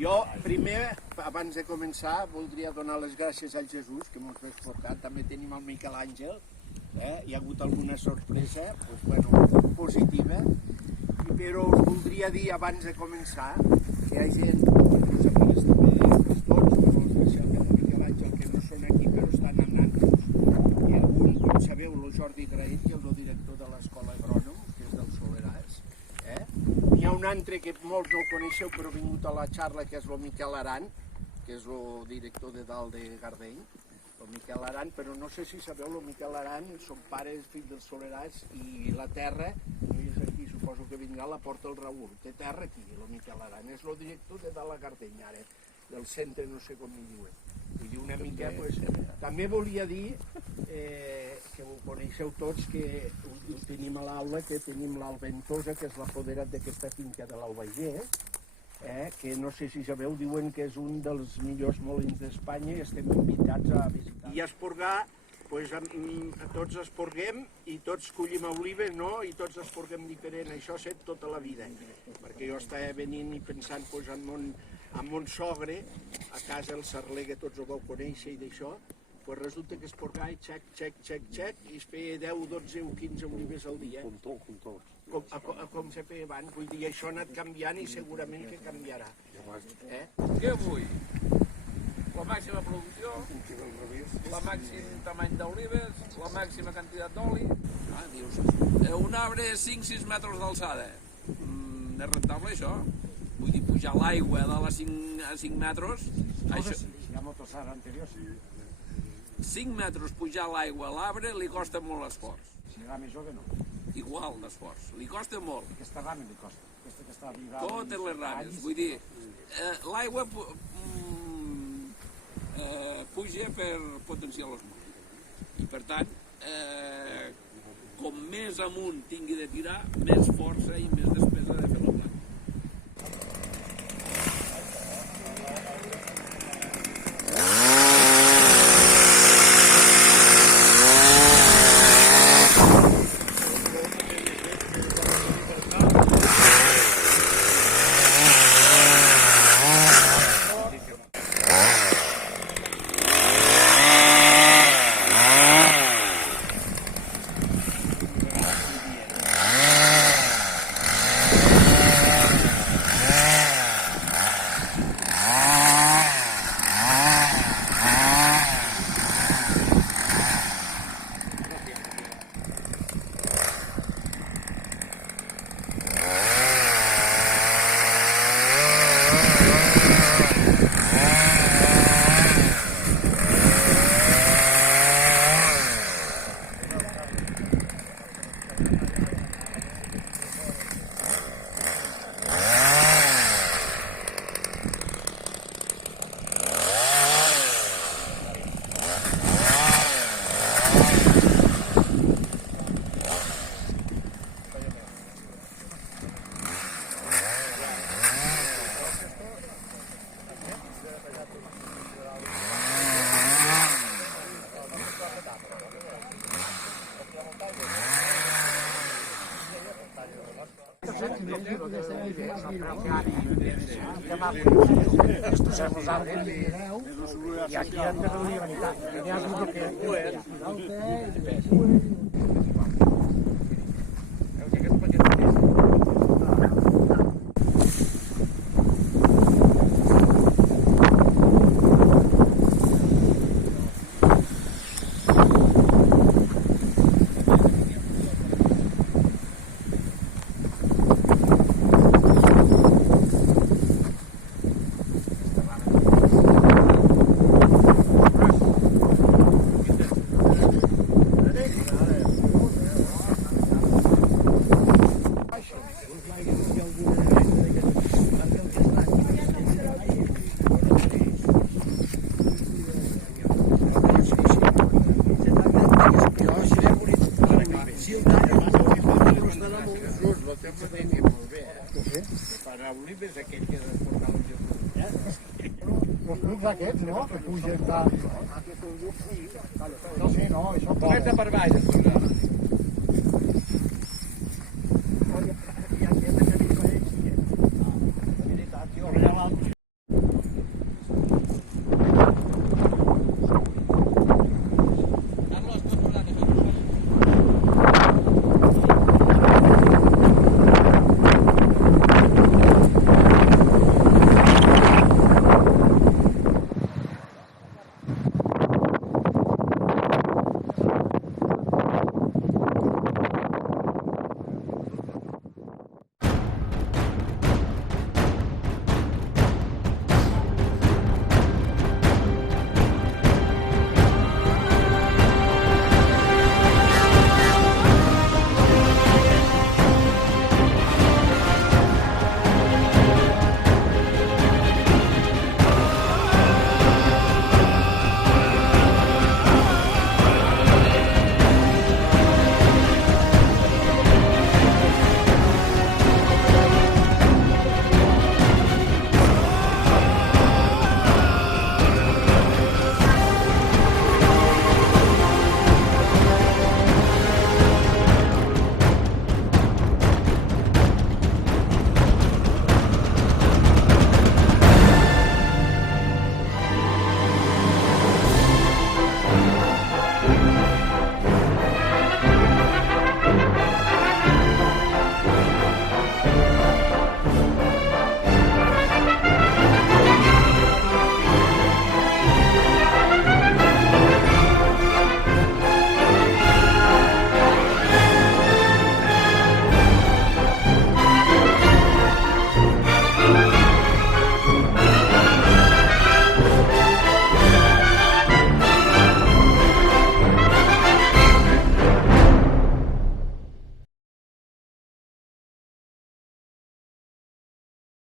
Jo primer, abans de començar, voldria donar les gràcies al Jesús, que ens ha portat. També tenim el Miquel Àngel. Hi ha hagut alguna sorpresa, positiva. Però us voldria dir, abans de començar, que hi ha gent, els amics tots, especialment el Miquel Àngel, que no són aquí, però estan anant-nos. Hi ha un, com sabeu, el Jordi Graet, que és el director de l'Escola Agrònom, que és del Soleràs. Hi ha un altre que molts no el coneixeu, però ha vingut a la xarra, que és el Miquel Aran, que és el director de dalt de Gardeny, el Miquel Aran, però no sé si sabeu, el Miquel Aran, son pare és fill del Soleràs, i la terra, no és aquí, suposo que vindrà, la porta el Raül, té terra aquí, el Miquel Aran, és el director de dalt a Gardeny, ara, del centre, no sé com hi diuen. Vull dir, una mica, també volia dir, que ho coneixeu tots, que tenim a l'aula, que tenim l'Alventosa, que és l'apoderat d'aquesta finca de l'Albagés, que no sé si sabeu, diuen que és un dels millors molins d'Espanya i estem invitats a visitar. I a esporgar, tots esporguem i tots collim olives, no? I tots esporguem diferent, això ha set tota la vida, perquè jo estava venint i pensant en mon sogre, a casa el Sarler, que tots ho vau conèixer i d'això, resulta que esporgar i xec, i es feia 10, 12 o 15 olives al dia. Com se feia abans, vull dir, això ha anat canviant i segurament que canviarà. Què vull? La màxima producció, la màxim tamany d'olives, la màxima quantitat d'oli. Dius, un arbre 5-6 metres d'alçada, és rentable això? Vull dir, pujar l'aigua de les 5 metres... Si hi ha motossara anterior, sí. 5 metres pujar l'aigua a l'arbre li costa molt l'esforç. Si era més jove, no. Igual d'esforç, li costa molt. Aquesta rama li costa. Aquesta que està viva... Totes les rames, vull dir, l'aigua puja per potenciar l'osmosi. I per tant, com més amunt tingui de tirar, més força i més despesa de fer la planta. Estos son los árboles y aquí antes no iba ni tanto. Tenías uno que... olives aquell que has portat el Jesús. Els grups aquests, no? Que pugen de... No, sí, no, això... Comença per baix, Vamos.